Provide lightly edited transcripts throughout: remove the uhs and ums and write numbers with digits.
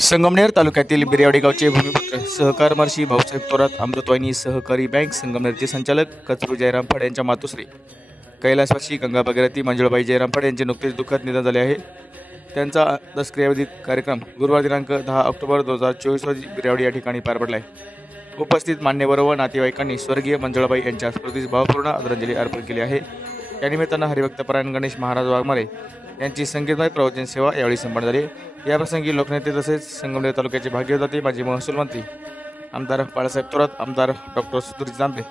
संगमनेर तालुक्यातील बिरेवाडी गावचे भूमिपुत्र सहकार महर्षी भाऊसाहेब थोरात अमृतवाहिनी सहकारी बँक संगमनेरचे संचालक कचरू जयराम फड यांच्या मातोश्री कैलासवासी गंगा भगीरथी मंजुळाबाई जयराम फड यांचे नुकतेच दुःखद निधन झाले आहे। त्यांचा अंत्यक्रियाविधी कार्यक्रम गुरुवार दिनांक 10 ऑक्टोबर 2024 रोजी बिरेवाडी या ठिकाणी पार पडला आहे। उपस्थित मान्यवर व नातेवाईकांनी स्वर्गीय मंजुळाबाई यांच्या स्मृतीस भावपूर्ण आदरांजली अर्पण केली आहे। या निमित्तानं हरिभक्तपरायण गणेश महाराज वाघमारे यांची संगीतमय प्रवचन सेवा यावेळी संपन्न झाली। याप्रसंगी लोकनेते तसेच संगमनेर तालुक्याचे भाग्यदाते माजी महसूल मंत्री आमदार बाळासाहेब थोरात, आमदार डॉक्टर सुधीर जांभे,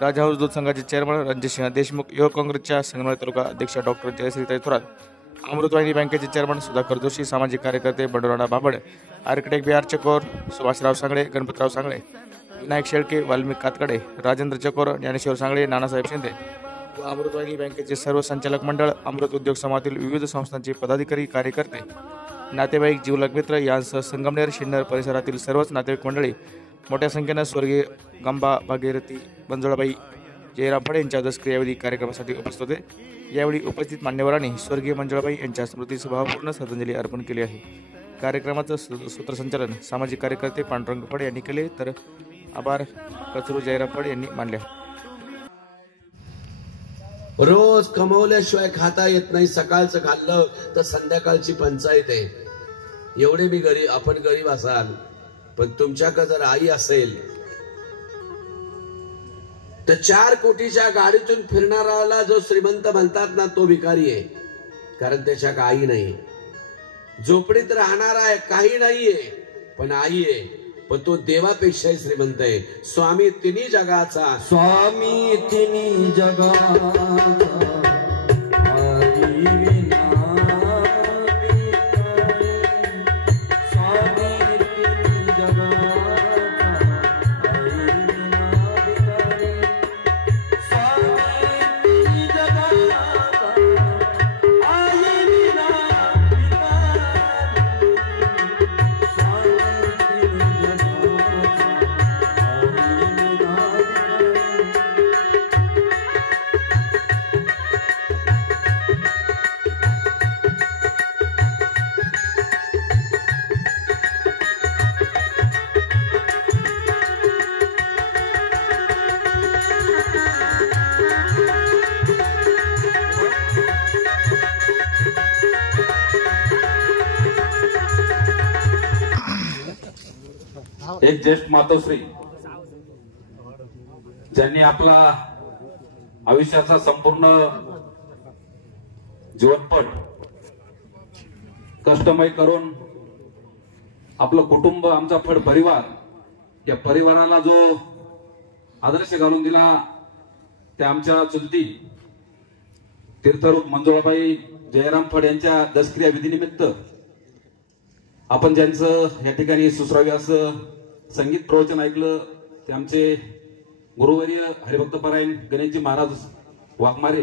राजा हाऊस दूध संघाचे चेअरमन रणजितसिंह देशमुख, युवक काँग्रेसच्या संगमनेर तालुका अध्यक्ष डॉक्टर जयश्रीताई थोरात, अमृतवाहिनी बँकेचे चेअरमन सुधाकर जोशी, सामाजिक कार्यकर्ते बंडूराणा बाबड, आर्किटेक्ट बिहार चकोर, सुभाषराव सांगळे, गणपतराव सांगळे, विनायक शेळके, वाल्मिक कातकडे, राजेंद्र चकोर, ज्ञानेश्वर सांगळे, नानासाहेब शिंदे व अमृतवाहिनी बँकेचे सर्व संचालक मंडळ, अमृत उद्योग समाजातील विविध संस्थांचे पदाधिकारी, कार्यकर्ते, नातेवाईक, जीवलग मित्र यांसह संगमनेर शिन्नर परिसरातील सर्वच नातेवाईक मंडळी मोठ्या संख्येनं स्वर्गीय गंगा भगीरथी मंजुळाबाई जयराम फड यांच्या अंत्यक्रियाविधी कार्यक्रमासाठी उपस्थित होते। यावेळी उपस्थित मान्यवरांनी स्वर्गीय मंजुळाबाई यांच्या स्मृतीस भावपूर्ण श्रद्धांजली अर्पण केली आहे। कार्यक्रमाचं सूत्रसंचालन सामाजिक कार्यकर्ते पांडुरंग फड यांनी केले, तर आभार कचरू जयराम फड यांनी मानले। रोज कमवल्याशिवाय खाता येत नाही, सकाळचं खाल्लं तर संध्याकाळची पंचायत आहे। एवढे मी गरीब, आपण गरीब असाल, पण तुमच्याकडे जर आई असेल तर 4 कोटीच्या गाडीतून फिरणाराला जो श्रीमंत म्हणतात ना, तो भिकारी आहे, कारण त्याच्या आई नाही। झोपडीत राहणारा आहे, काही नाहीये पण आई आहे, पण तो देवापेक्षाही श्रीमंत आहे। स्वामी तिन्ही जगाचा, स्वामी तिन्ही जगाचा एक ज्येष्ठ मातोश्री ज्यांनी आपला आयुष्याचा संपूर्ण जीवनपट कष्टमय करून आपलं कुटुंब, आमचा फड परिवार, या परिवाराला जो आदर्श घालून दिला, त्या आमच्या चुलती तीर्थरूप मंजुळाबाई जयराम फड यांच्या अंत्यक्रिया विधीनिमित्त आपण ज्यांचं या ठिकाणी सुश्राव्य असं संगीत प्रवचन ऐकलं, ते आमचे गुरुवर्य हरिभक्तपरायण गणेशजी महाराज वाघमारे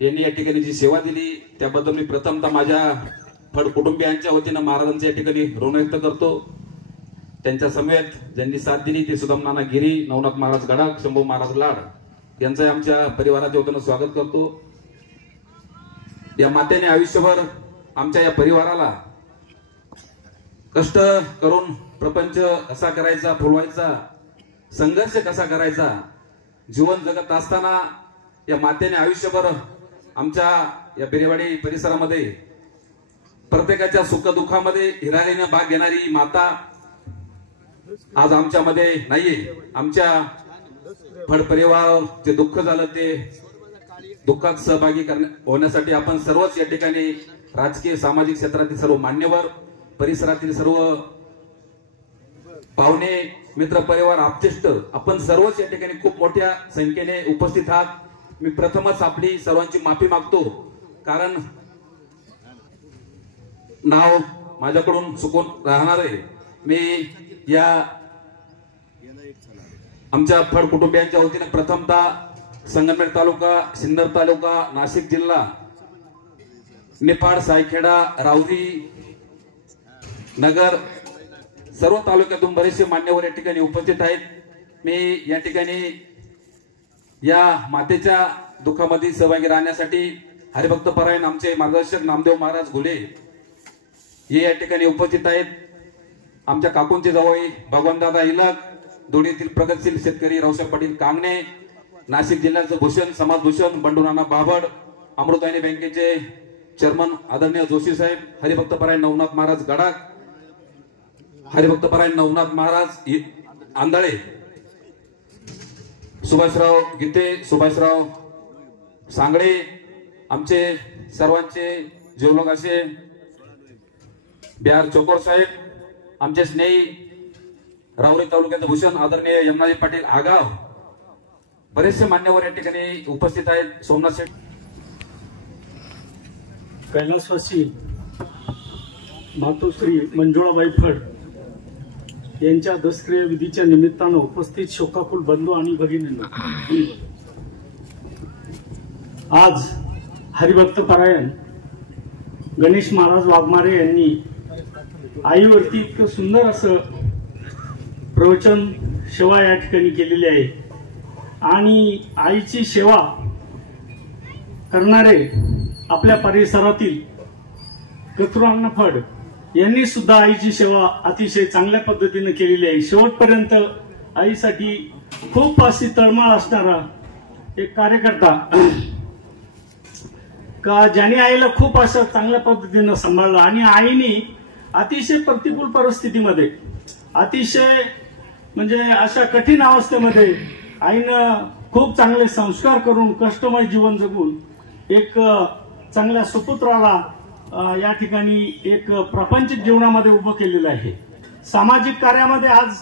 यांनी या ठिकाणी जी सेवा दिली, त्याबद्दल मी प्रथमतः माझ्या फड कुटुंबियांच्या वतीनं महाराजांच्या या ठिकाणी ऋण व्यक्त करतो। त्यांच्या समेत ज्यांनी साथ दिली ते सुदाम नाना गिरी, नवनाथ महाराज गडाख, शंभू महाराज लाड यांचं आमच्या परिवाराच्या वतीनं स्वागत करतो। या मातेने आयुष्यभर आमच्या या परिवाराला कष्ट करून प्रपंच कसा करायचा, फुलवायचा, संघर्ष कसा करायचा, जीवन जगत असताना या मातेने आयुष्यभर आमच्या या बिरेवाडी परिसरामध्ये प्रत्येकाच्या सुखदुःखामध्ये हिरारीने भाग घेणारी माता आज आमच्यामध्ये नाहीये। आमच्या फड परिवार जे दुःख झालं ते दुःखात सहभागी होण्यासाठी आपण सर्वच या ठिकाणी राजकीय, सामाजिक क्षेत्रातील सर्व मान्यवर, परिसरातील सर्व पाहुणे, मित्र परिवार, आप्तेष्ट, आपण सर्वच या ठिकाणी खूप मोठ्या संख्येने उपस्थित आहात। मी प्रथमच आपली सर्वांची माफी मागतो, कारण नाव माझ्याकडून चुकून राहणार आहे। मी या आमच्या फड कुटुंबियांच्या वतीने प्रथमतः संगमनेर तालुका, सिन्नर तालुका, नाशिक जिल्हा, निफाड, सायखेडा, राहुरी, नगर सर्व तालुक्यातून बरेचसे मान्यवर या ठिकाणी उपस्थित आहेत। मी या ठिकाणी या मातेच्या दुःखामध्ये सहभागी राहण्यासाठी हरिभक्तपरायण आमचे मार्गदर्शक नामदेव महाराज घुले हे या ठिकाणी उपस्थित आहेत आमच्या काकूंचे जावई भगवानदादा हिलक, दोडीतील प्रगतशील शेतकरी रावसाहेब पाटील कांगणे, नाशिक जिल्ह्याचं भूषण समाजभूषण बंडूनाना बाबड, अमृतवाहिनी बँकेचे चेअरमन आदरणीय जोशी साहेब, हरिभक्तपरायण नवनाथ महाराज गडाख, हरिभक्तपरायण नवनाथ महाराज आंधळे, सुभाषराव गीते, सुभाषराव सांगळे, आमचे सर्वांचे जीवलग असे बिहार चोकोर साहेब, आमचे स्नेही राहुरी तालुक्याचे भूषण आदरणीय यमनाजी पाटील आगाव, बरेचसे मान्यवर या ठिकाणी उपस्थित आहेत. सोमनाथ शेठ, कैलासवासी मातोश्री मंजुळाबाई फड यांच्या दसक्रिया विधीच्या निमित्तानं उपस्थित शोकाकुल बंधू आणि भगिनींना आज हरिभक्त परायण गणेश महाराज वाघमारे यांनी आईवरती इतकं सुंदर असं प्रवचन सेवा या ठिकाणी केलेली आहे. आणि आईची सेवा करणारे आपल्या परिसरातील कचरूअण्णा फड यांनी सुद्धा आईची सेवा अतिशय चांगल्या पद्धतीने केलेली आहे. शेवटपर्यंत आईसाठी खूप अशी तळमळ असणारा एक कार्यकर्ता का ज्याने आईला खूप असं चांगल्या पद्धतीनं सांभाळलं. आणि आईने अतिशय प्रतिकूल परिस्थितीमध्ये, अतिशय म्हणजे अशा कठीण अवस्थेमध्ये आईनं खूप चांगले संस्कार करून कष्टमय जीवन जगून एक चांगल्या सुपुत्राला या ठिकाणी एक प्रापंचिक जीवनामध्ये उभं केलेलं आहे. सामाजिक कार्यामध्ये आज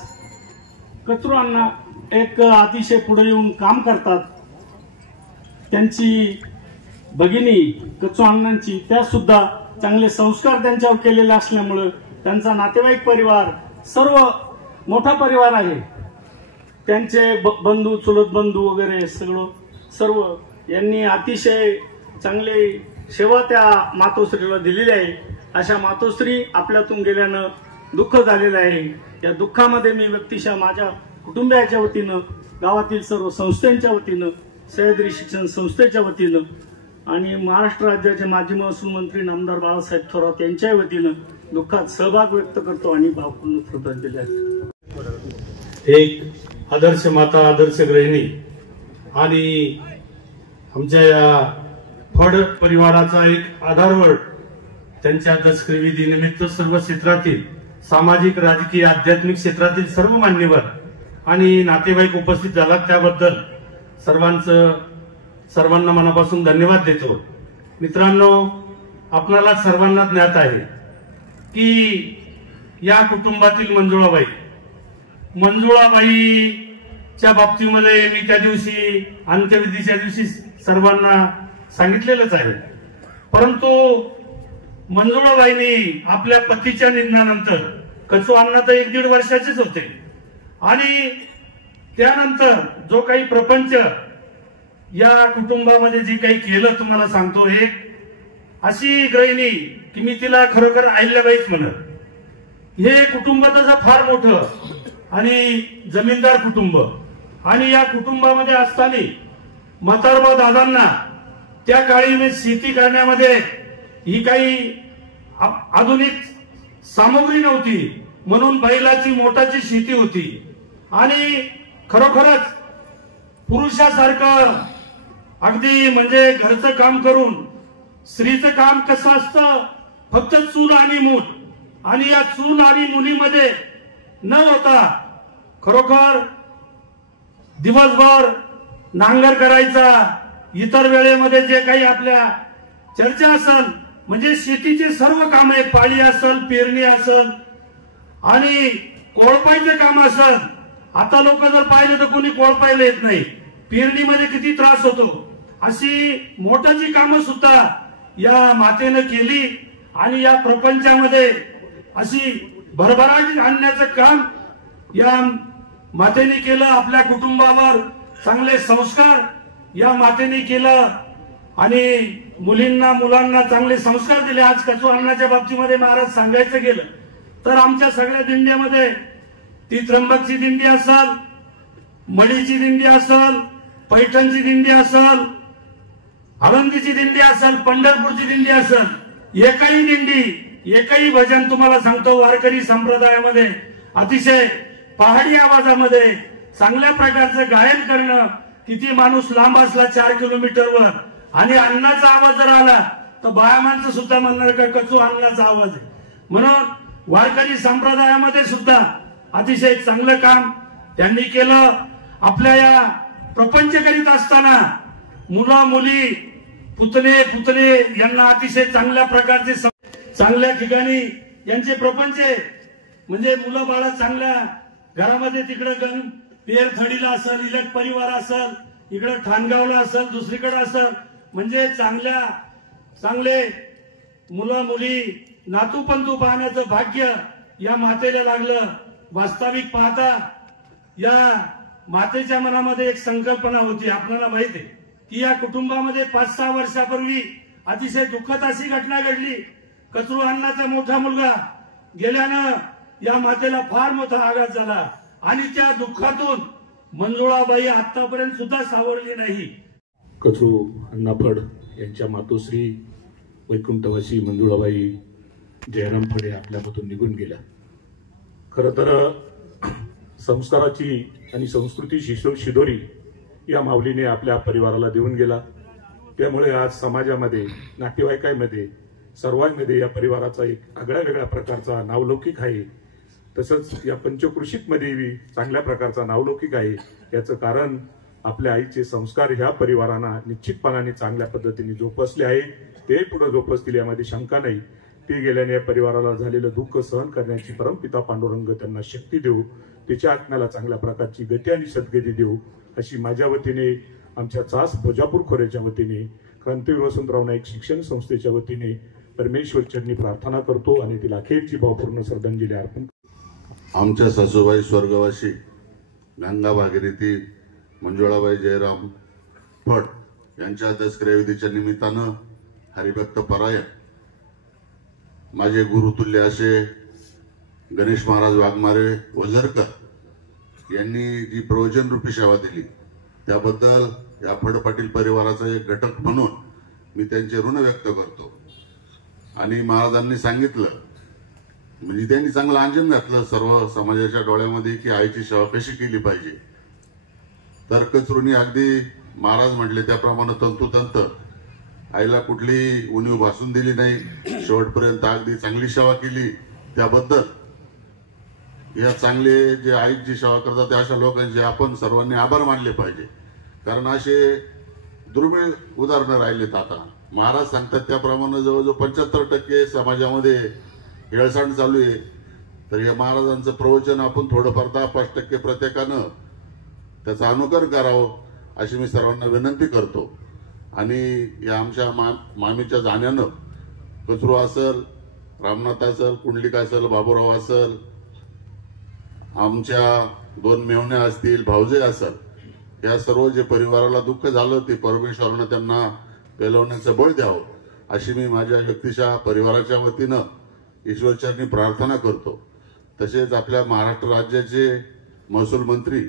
कचरूअण्णा एक अतिशय पुढे येऊन काम करतात. त्यांची भगिनी कचरूअण्णांची त्या सुद्धा चांगले संस्कार त्यांच्यावर केलेले असल्यामुळे त्यांचा नातेवाईक परिवार सर्व मोठा परिवार आहे. त्यांचे बंधू चुलत बंधू वगैरे सर्व यांनी अतिशय चांगली सेवा त्या मातोश्रीला दिलेली आहे. अशा मातोश्री आपल्यातून गेल्यानं दुःख झालेलं आहे. या दुःखामध्ये मी व्यक्तिशः माझ्या कुटुंबियाच्या वतीनं, गावातील सर्व संस्थांच्या वतीनं, सह्याद्री शिक्षण संस्थेच्या वतीनं आणि महाराष्ट्र राज्याचे माजी महसूल मंत्री नामदार बाळासाहेब थोरात यांच्या वतीनं दुःखात सहभाग व्यक्त करतो आणि भावपूर्ण श्रद्धांजली आहे. एक आदर्श माता, आदर्श गृहिणी आणि आमच्या या फड परिवाराचा एक आधारवड, त्यांच्या दसक्रिया विधी निमित्त सर्व क्षेत्रातील सामाजिक, राजकीय, आध्यात्मिक क्षेत्रातील सर्व मान्यवर आणि नातेवाईक उपस्थित झाला त्याबद्दल सर्वांना मनापासून धन्यवाद देतो. मित्रांनो, आपणाला सर्वांना ज्ञात आहे की या कुटुंबातील मंजुळाबाईच्या बाबतीमध्ये मी त्या दिवशी अंत्यविधीच्या दिवशी सर्वांना सांगितलेलंच आहे. परंतु मंजुळाबाईंनी आपल्या पतीच्या निधनानंतर, कचरूअण्णा तर 1-1.5 वर्षाचेच होते, आणि त्यानंतर जो काही प्रपंच या कुटुंबामध्ये जे काही केलं, तुम्हाला सांगतो, एक अशी गृहिणी की मी तिला खरोखर अहिल्याबाईच म्हणत. हे कुटुंब तसं फार मोठं आणि जमीनदार कुटुंब, आणि या कुटुंबामध्ये असताना म्हातारबा दादांना त्या काळी शेती करण्यामध्ये ही काही आधुनिक सामग्री नव्हती, म्हणून बैलाची मोटाची शेती होती. आणि खरोखरच पुरुषासारखं अगदी म्हणजे घरचं काम करून, स्त्रीचं काम कसं असतं, फक्त चूल आणि मूल, आणि या चूल आणि मुलीमध्ये न होता खरोखर दिवसभर नांगर करायचा, इतर वेळेमध्ये जे काही आपल्या चर्चा असेल, म्हणजे शेतीचे सर्व कामे, पाळी असेल, पेरणी असेल आणि कोळपायचं काम असेल. आता लोक जर पाहिलं तर कोणी कोळपायला येत नाही. पेरणीमध्ये किती त्रास होतो, अशी मोठाची कामं सुद्धा या मातेनं केली. आणि या प्रपंचामध्ये अशी भरभराट आणण्याचं काम या मातेने केलं. आपल्या कुटुंबावर चांगले संस्कार या मातेने केलं आणि मुलांना चांगले संस्कार दिले. आज कचरूअण्णाच्या बाबतीमध्ये महाराज सांगायचं गेलं तर आमच्या सगळ्या दिंड्यामध्ये ती त्र्यंबकची दिंडी असेल, मडीची दिंडी असेल, पैठणची दिंडी असेल, आळंदीची दिंडी असेल, पंढरपूरची दिंडी असेल, एकही दिंडी एकही भजन तुम्हाला सांगतो वारकरी संप्रदायामध्ये अतिशय पहाडी आवाजामध्ये चांगल्या प्रकारचं गायन करणं, किती माणूस लांब असला 4 किलोमीटरवर आणि अन्नाचा आवाज जर आला तर बाया माणसं सुद्धा म्हणणार का कचू अन्नाचा आवाज आहे. म्हणून वारकरी संप्रदायामध्ये सुद्धा अतिशय चांगलं काम त्यांनी केलं. आपल्या या प्रपंच करीत असताना मुलं मुली पुतणे पुतणे यांना अतिशय चांगल्या प्रकारचे चांगल्या ठिकाणी यांचे प्रपंच म्हणजे मुलं बाळा चांगल्या घरामध्ये तिकडं पेरथडीला असेल, इलट परिवार असेल, इकडे ठाणगावला असेल, दुसरीकडे असेल, म्हणजे चांगले मुलं मुली नातूपंतू पाहण्याचं भाग्य या मातेला लागलं. वास्तविक पाहता या मातेच्या मनामध्ये एक संकल्पना होती. आपल्याला माहिती आहे की या कुटुंबामध्ये 5-6 वर्षापूर्वी अतिशय दुःखद अशी घटना घडली. कचरू अण्णाचा मोठा मुलगा गेल्यानं या मातेला फार मोठा आघात झाला आणि त्या दुःखातून मंजुळाबाई आतापर्यंत सुद्धा सावरली नाही. कचरू अण्णा फड यांच्या मातोश्री वैकुंठवासी मंजुळाबाई जयराम फडे आपल्यामधून निघून गेल्या. खरं तर संस्काराची आणि संस्कृती शिदोरी या माऊलीने आपल्या परिवाराला देऊन गेला. त्यामुळे आज समाजामध्ये, नातेवाईकांमध्ये, सर्वांमध्ये या परिवाराचा एक आगळ्या वेगळ्या प्रकारचा नावलौकिक आहे. तसंच या पंचकृषीतमध्ये चांगल्या प्रकारचा नावलौकिक आहे. याचं कारण आपल्या आईचे संस्कार ह्या परिवारांना निश्चितपणाने चांगल्या पद्धतीने जोपासले आहे. ते पुढे जोपासतील यामध्ये शंका नाही. ती गेल्याने या परिवाराला झालेलं दुःख सहन करण्याची परमपिता पांडुरंग त्यांना शक्ती देऊ, तिच्या आत्म्याला चांगल्या प्रकारची गती आणि सद्गती देऊ अशी माझ्या वतीने, आमच्या चास भोजापूर खोऱ्याच्या वतीने, क्रांतीवीर वसंतराव नाईक शिक्षण संस्थेच्या वतीने परमेश्वर चरणी प्रार्थना करतो आणि तिला अखेरची भावपूर्ण श्रद्धांजली अर्पण. आमच्या सासूबाई स्वर्गवासी गंगा भागीरथी मंजुळाबाई जयराम फड यांच्या दसक्रियाविधीच्या निमित्तानं हरिभक्त परायण माझे गुरुतुल्य असे गणेश महाराज वाघमारे वझरकर यांनी जी प्रवचन रूपी सेवा दिली त्याबद्दल या फड पाटील परिवाराचा एक घटक म्हणून मी त्यांचे ऋण व्यक्त करतो. आणि महाराजांनी सांगितलं म्हणजे त्यांनी चांगलं अंजन घातलं सर्व समाजाच्या डोळ्यामध्ये की आईची सेवा कशी केली पाहिजे. तर कचरूनी अगदी महाराज म्हटले त्याप्रमाणे तंतोतंत आईला कुठली उणीव भासून दिली नाही, शेवटपर्यंत अगदी चांगली सेवा केली. त्याबद्दल या चांगले जे आईची सेवा करतात अशा लोकांचे आपण सर्वांनी आभार मानले पाहिजे. कारण असे दुर्मिळ उदाहरणं राहिलेत. आता महाराज सांगतात त्याप्रमाणे जवळजवळ 75% समाजामध्ये हेळसांड चालू आहे. तर या महाराजांचं प्रवचन आपण थोडंफार 10-5% प्रत्येकानं त्याचा अनुकरण करावं अशी मी सर्वांना विनंती करतो. आणि या आमच्या मामीच्या जाण्यानं कचरू असेल, रामनाथ असेल, कुंडलिका असेल, बाबूराव असेल, आमच्या 2 मेवण्या असतील, भाऊजे असेल, या सर्व जे परिवाराला दुःख झालं ते परमेश्वरानं त्यांना पेलवण्याचं बळ द्यावं अशी मी माझ्या व्यक्तिशः परिवाराच्या वतीनं ईश्वरचरणी प्रार्थना करतो. तसेच आपल्या महाराष्ट्र राज्याचे महसूल मंत्री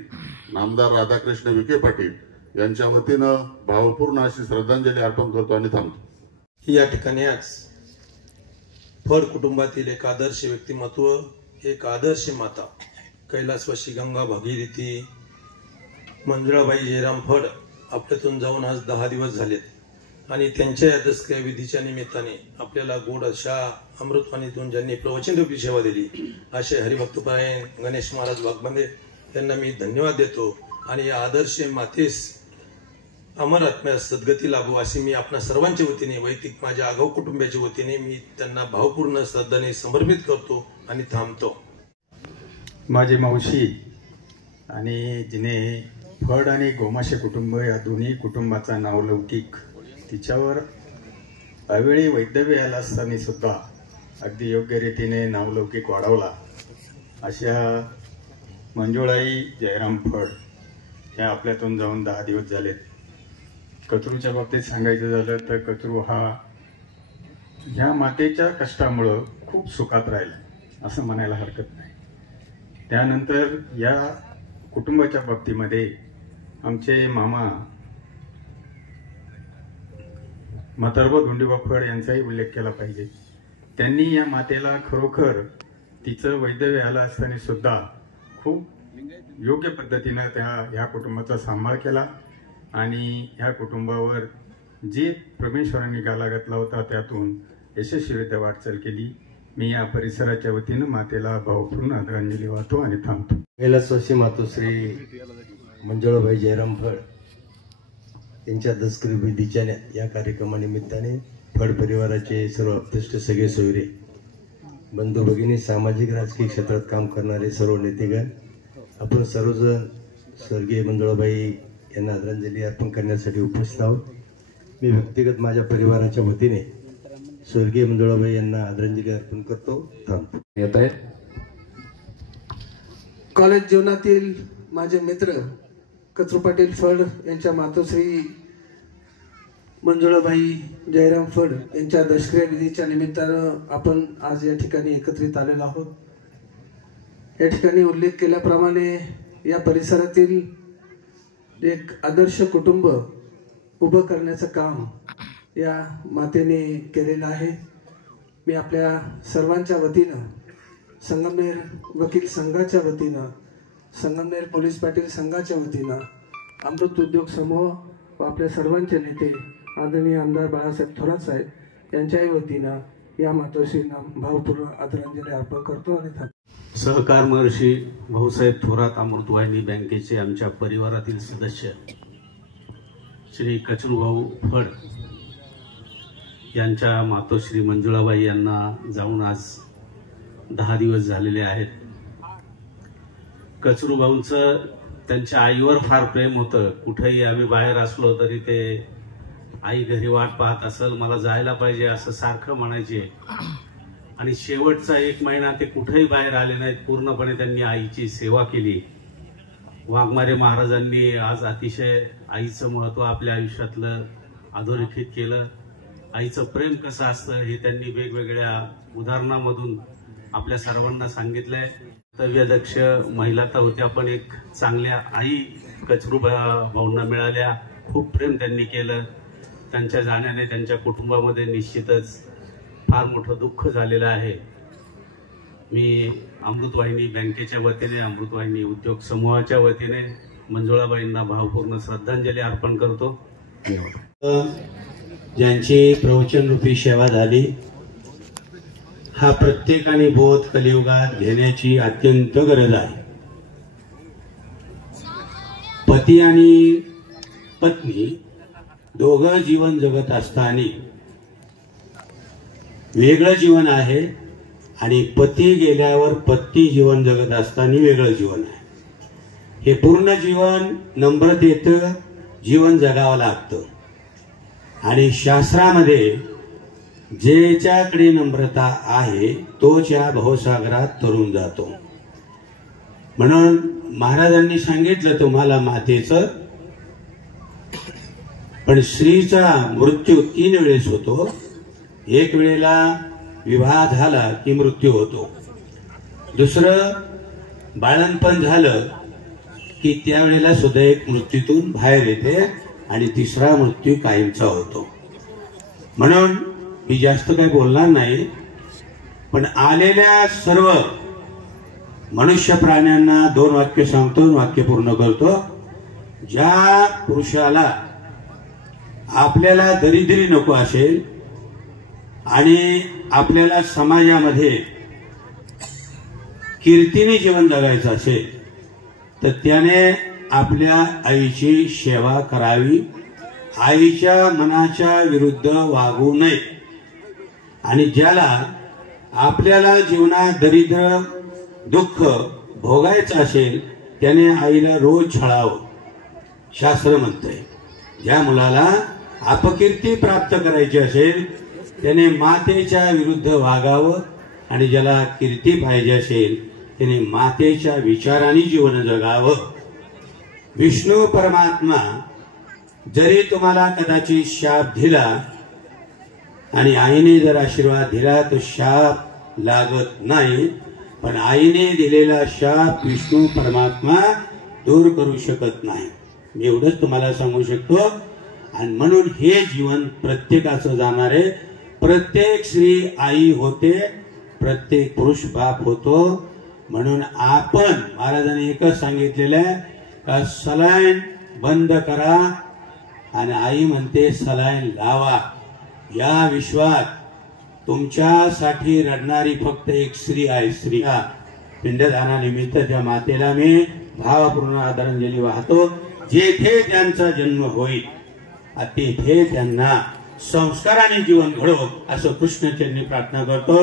नामदार राधाकृष्ण विखे पाटील यांच्या वतीनं भावपूर्ण अशी श्रद्धांजली अर्पण करतो आणि थांबतो. या ठिकाणी आज फड कुटुंबातील एक आदर्श व्यक्तिमत्व, एक आदर्श माता कैलासवासी गंगा भागीरथी मंजुळाबाई जयराम फड आपल्यातून जाऊन आज 10 दिवस झालेत. आणि त्यांच्या या दसक्रिया विधीच्या निमित्ताने आपल्याला गोड अशा अमृतवाणीतून ज्यांनी प्रवचनरूपी सेवा दिली असे हरिभक्तपरायण गणेश महाराज वाघमारे यांना मी धन्यवाद देतो. आणि या आदर्श मातेस अमर आत्म्यास सद्गती लाभो अशी मी आपल्या सर्वांच्या वतीने, वैयक्तिक माझ्या आगाऊ कुटुंबाच्या वतीने मी त्यांना भावपूर्ण श्रद्धाने समर्पित करतो आणि थांबतो. माझी मावशी आणि जिने फड आणि गोमाशे कुटुंब या दोन्ही कुटुंबाचा नावलौकिक तिच्यावर अवेळी वैद्यव्य आला असताना सुद्धा अगदी योग्य रीतीने नावलौकिक वाढवला अशा मंजुळाई जयराम फड ह्या आपल्यातून जाऊन 10 दिवस झालेत. कचरूच्या बाबतीत सांगायचं झालं तर कचरू हा ह्या मातेच्या कष्टामुळं खूप सुखात राहिला असं म्हणायला हरकत नाही. त्यानंतर या कुटुंबाच्या बाबतीमध्ये आमचे मामा म्हातारबा धोंडीबा फड यांचाही उल्लेख केला पाहिजे. त्यांनी या मातेला खरोखर तिचं वैधव्य आलं असताना सुद्धा खूप योग्य पद्धतीनं ह्या कुटुंबाचा सांभाळ केला आणि ह्या कुटुंबावर जे परमेश्वरांनी गाला घातला होता त्यातून यशस्वीरित्या वाटचाल केली. मी या परिसराच्या वतीनं मातेला भावपूर्ण आदरांजली वाहतो आणि थांबतो. कैलासवासी मातोश्री मंजुळाबाई जयराम फड यांच्या दसकरी विधीच्या या कार्यक्रमानिमित्ताने फड परिवाराचे सर्व उत्कृष्ट सगळे सोयरे, बंधू भगिनी, सामाजिक राजकीय क्षेत्रात काम करणारे सर्व नेतेगण, आपण सर्वजण स्वर्गीय मंजुळाबाई यांना आदरांजली अर्पण करण्यासाठी उपस्थित आहोत. मी व्यक्तिगत माझ्या परिवाराच्या वतीने स्वर्गीय मंजुळाबाई यांना आदरांजली अर्पण करतो. थांबतो. येत आहेत कॉलेज जीवनातील माझे मित्र कचरू पाटील फड यांच्या मातोश्री मंजुळाबाई जयराम फड यांच्या दशक्रिया विधीच्या निमित्तानं आपण आज या ठिकाणी एकत्रित आलेलो आहोत. या ठिकाणी उल्लेख केल्याप्रमाणे या परिसरातील एक आदर्श कुटुंब उभं करण्याचं काम या मातेने केलेलं आहे. मी आपल्या सर्वांच्या वतीनं, संगमनेर वकील संघाच्या वतीनं, संगमनेर पोलीस पाटील संघाच्या वतीनं, अमृत उद्योग समूह व आपल्या सर्वांचे नेते आदरणीय आमदार बाळासाहेब थोरात साहेब यांच्याही वतीनं या मातोश्रींना भावपूर्ण आदरांजली अर्पण करतो आणि थांबतो. सहकार महर्षी भाऊसाहेब थोरात अमृतवाहिनी बँकेचे आमच्या परिवारातील सदस्य श्री कचरूभाऊ फड यांच्या मातोश्री मंजुळाबाई यांना जाऊन आज 10 दिवस झालेले आहेत. कचरूभाऊंचं त्यांच्या आईवर फार प्रेम होतं. कुठेही आम्ही बाहेर असलो तरी ते आई घरी वाट पाहत असेल, मला जायला पाहिजे असं सारखं म्हणायचे. आणि शेवटचा 1 महिना ते कुठेही बाहेर आले नाहीत. पूर्णपणे त्यांनी आईची सेवा केली. वाघमारे महाराजांनी आज अतिशय आईचं महत्व आपल्या आयुष्यातलं अधोरेखित केलं. आईचं प्रेम कसं असतं हे त्यांनी वेगवेगळ्या उदाहरणामधून आपल्या सर्वांना सांगितलंय. कर्तव्यदक्ष महिला तर होत्या, पण एक चांगल्या आई कचरू भाऊंना मिळाल्या. खूप प्रेम त्यांनी केलं. त्यांच्या जाण्याने त्यांच्या कुटुंबामध्ये निश्चितच फार मोठं दुःख झालेलं आहे. मी अमृतवाहिनी बँकेच्या वतीने, अमृतवाहिनी उद्योग समूहाच्या वतीने मंजुळाबाईंना भावपूर्ण श्रद्धांजली अर्पण करतो. ज्यांची प्रवचनरूपी सेवा झाली, हा प्रत्येकाने बोध कलियुगात घेण्याची अत्यंत गरज आहे. पती आणि पत्नी दोघं जीवन जगत असताना वेगळं जीवन आहे आणि पती गेल्यावर पत्नी जीवन जगत असताना वेगळं जीवन आहे. हे पूर्ण जीवन नम्रतेचं जीवन जगावं लागतं आणि शास्त्रामध्ये ज्याच्याकडे नम्रता आहे तोच या भवसागरात तरुण जातो. म्हणून महाराजांनी सांगितलं तुम्हाला मातेचं, पण स्त्रीचा मृत्यू 3 वेळेस होतो. एक वेळेला विवाह झाला की मृत्यू होतो. दुसरं बाळंतपण झालं की त्यावेळेला सुद्धा एक मृत्यूतून बाहेर येते आणि तिसरा मृत्यू कायमचा होतो. म्हणून मी जास्त काही बोलणार नाही, पण आलेल्या सर्व मनुष्य प्राण्यांना 2 वाक्य सांगतो, वाक्य पूर्ण करतो. ज्या पुरुषाला आपल्याला दरिद्री नको असेल आणि आपल्याला समाजामध्ये कीर्तीने जीवन जगायचं असेल तर त्याने आपल्या आईची सेवा करावी, आईच्या मनाच्या विरुद्ध वागू नये. आणि ज्याला आपल्याला जीवनात दरिद्र दुःख भोगायचं असेल त्याने आईला रोज छळावं. शास्त्र म्हणतंय ज्या मुलाला अपकीर्ती प्राप्त करायची असेल त्याने मातेच्या विरुद्ध वागावं आणि ज्याला कीर्ती पाहिजे असेल त्याने मातेच्या विचाराने जीवन जगावं. विष्णू परमात्मा जरी तुम्हाला कदाचित शाप दिला आणि आईने जर आशीर्वाद दिला तर शाप लागत नाही, पण आईने दिलेला शाप विष्णू परमात्मा दूर करू शकत नाही. मी एवढंच तुम्हाला सांगू शकतो. आणि म्हणून हे जीवन प्रत्येकाचं जाणार आहे. प्रत्येक स्त्री आई होते, प्रत्येक पुरुष बाप होतो. म्हणून आपण महाराजांनी एकच सांगितलेलं आहे का सलाईन बंद करा आणि आई म्हणते सलाईन लावा. या विश्वात तुमच्यासाठी रडणारी फक्त एक स्त्री आहे. स्त्रिया पिंडदानानिमित्त त्या मातेला मी भावपूर्ण आदरांजली वाहतो. जेथे त्यांचा जन्म होईल तेथे त्यांना संस्काराने जीवन घडो असं कृष्णचरणी प्रार्थना करतो.